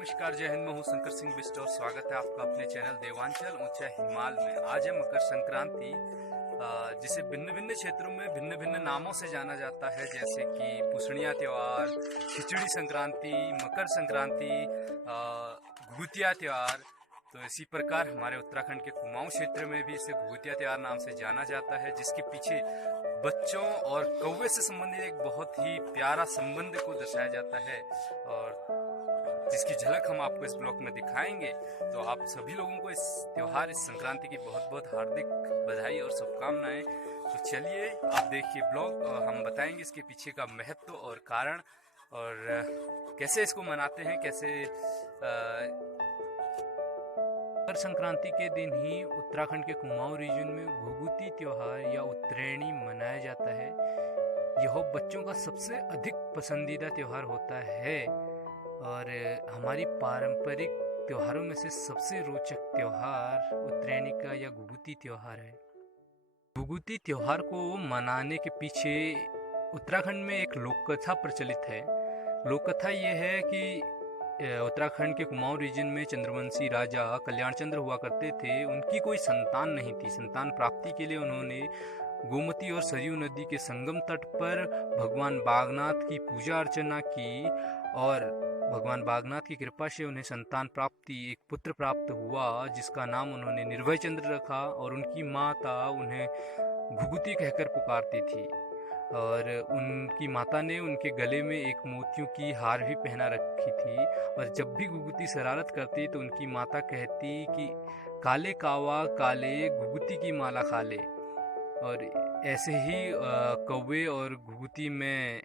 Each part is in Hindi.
नमस्कार, जय हिंद। मैं हूँ शंकर सिंह बिस्ट और स्वागत है आपका अपने चैनल देवांचल ऊंचा हिमाल में। आज है मकर संक्रांति, जिसे भिन्न भिन्न क्षेत्रों में भिन्न भिन्न नामों से जाना जाता है, जैसे कि पुसणिया त्यौहार, खिचड़ी संक्रांति, मकर संक्रांति, घुघुतिया त्यौहार। तो इसी प्रकार हमारे उत्तराखंड के कुमाऊं क्षेत्र में भी इसे घुघुतिया त्यौहार नाम से जाना जाता है, जिसके पीछे बच्चों और कौवे से संबंधित एक बहुत ही प्यारा संबंध को दर्शाया जाता है और जिसकी झलक हम आपको इस ब्लॉग में दिखाएंगे। तो आप सभी लोगों को इस त्योहार, इस संक्रांति की बहुत बहुत हार्दिक बधाई और शुभकामनाएं। तो चलिए आप देखिए ब्लॉग और हम बताएंगे इसके पीछे का महत्व और कारण और कैसे इसको मनाते हैं, कैसे मकर संक्रांति के दिन ही उत्तराखंड के कुमाऊं रीजन में घुघुती त्योहार या उत्तरायणी मनाया जाता है। यह बच्चों का सबसे अधिक पसंदीदा त्योहार होता है और हमारी पारंपरिक त्योहारों में से सबसे रोचक त्योहार उत्तरायणी का या घुघुती त्योहार है। घुघुती त्योहार को मनाने के पीछे उत्तराखंड में एक लोक कथा प्रचलित है। लोक कथा ये है कि उत्तराखंड के कुमाऊं रीजन में चंद्रवंशी राजा कल्याण चंद्र हुआ करते थे। उनकी कोई संतान नहीं थी। संतान प्राप्ति के लिए उन्होंने गोमती और सरयू नदी के संगम तट पर भगवान बागनाथ की पूजा अर्चना की और भगवान बागनाथ की कृपा से उन्हें संतान प्राप्ति, एक पुत्र प्राप्त हुआ, जिसका नाम उन्होंने निर्भय चंद्र रखा। और उनकी माता उन्हें घुघुती कहकर पुकारती थी और उनकी माता ने उनके गले में एक मोतियों की हार भी पहना रखी थी। और जब भी घुघुती शरारत करती तो उनकी माता कहती कि काले कावा काले घुघुती की माला खा ले। और ऐसे ही कौवे और घुघुती में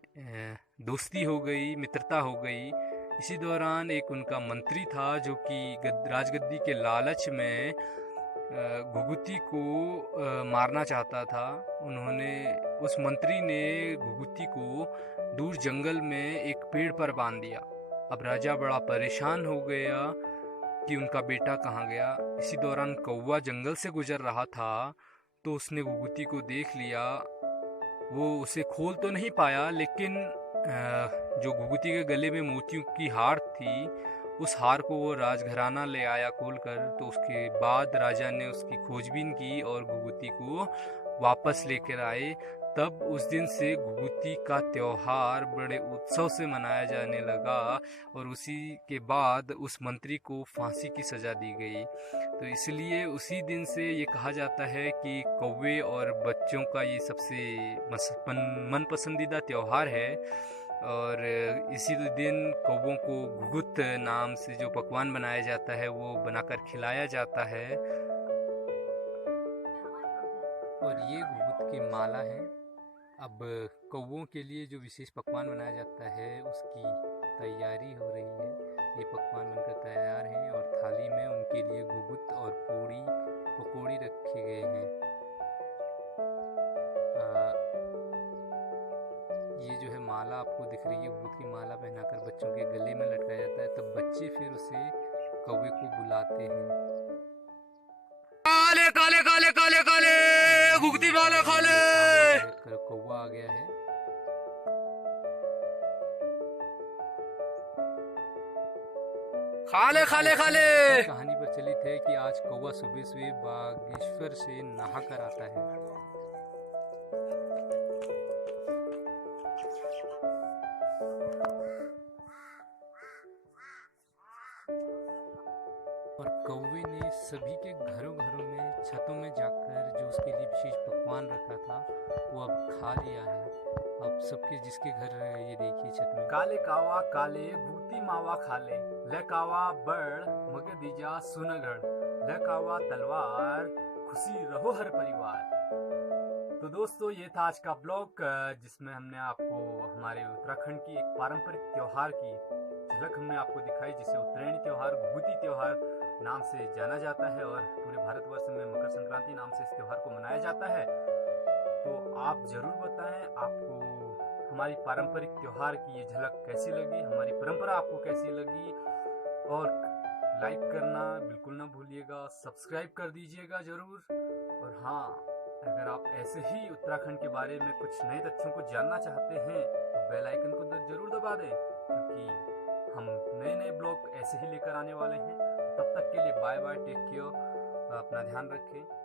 दोस्ती हो गई, मित्रता हो गई। इसी दौरान एक उनका मंत्री था जो कि राजगद्दी के लालच में घुघुती को मारना चाहता था। उस मंत्री ने घुघुती को दूर जंगल में एक पेड़ पर बांध दिया। अब राजा बड़ा परेशान हो गया कि उनका बेटा कहाँ गया। इसी दौरान कौवा जंगल से गुजर रहा था तो उसने घुघुती को देख लिया। वो उसे खोल तो नहीं पाया, लेकिन जो घुघुती के गले में मोतियों की हार थी, उस हार को वो राजघराना ले आया खोलकर। तो उसके बाद राजा ने उसकी खोजबीन की और घुघुती को वापस लेकर आए। तब उस दिन से घुघुती का त्योहार बड़े उत्सव से मनाया जाने लगा और उसी के बाद उस मंत्री को फांसी की सजा दी गई। तो इसलिए उसी दिन से ये कहा जाता है कि कौवे और बच्चों का ये सबसे मन पसंदीदा त्योहार है। और इसी दिन कौवों को घुघुत नाम से जो पकवान बनाया जाता है वो बनाकर खिलाया जाता है। और ये घुघुत की माला है। अब कौवों के लिए जो विशेष पकवान बनाया जाता है उसकी तैयारी हो रही है। ये पकवान बनकर तैयार हैं और थाली में उनके लिए घुघुत और पकौड़ी रखे गए हैं। ये जो है माला आपको दिख रही है, घुघुत की माला पहनाकर बच्चों के गले में लटकाया जाता है। तब बच्चे फिर उसे कौवे को बुलाते हैं। काले काले काले काले काले घुघुती माला काले। कौवा आ गया है। खाले खाले खाले। कहानी प्रचलित है कि आज कौवा सुबह सुबह बागेश्वर से नहाकर आता है। और कौवे ने सभी के घरों में छतों में जाकर जो उसके लिए विशेष पकवान रखा था वो अब खा लिया है। अब सबके जिसके घर ये देखिए छत में काले कावा काले घुघुती मावा खाले, ले कावा बड़ मगे दीजा सुनगढ़, ले कावा तलवार खुशी रहो हर परिवार। तो दोस्तों ये था आज का ब्लॉग, जिसमें हमने आपको हमारे उत्तराखंड की एक पारंपरिक त्योहार की झलक हमने आपको दिखाई, जिसे उत्तरायणी त्योहार, घुघुती त्योहार नाम से जाना जाता है और पूरे भारतवर्ष में मकर संक्रांति नाम से इस त्योहार को मनाया जाता है। तो आप जरूर बताएं आपको हमारी पारंपरिक त्योहार की ये झलक कैसी लगी, हमारी परंपरा आपको कैसी लगी। और लाइक करना बिल्कुल ना भूलिएगा, सब्सक्राइब कर दीजिएगा जरूर। और हाँ, अगर आप ऐसे ही उत्तराखंड के बारे में कुछ नए तथ्यों को जानना चाहते हैं तो बेल आइकन को जरूर दबा दें, क्योंकि हम नए नए ब्लॉग ऐसे ही लेकर आने वाले हैं। तब तक के लिए बाय बाय, टेक केयर, अपना ध्यान रखें।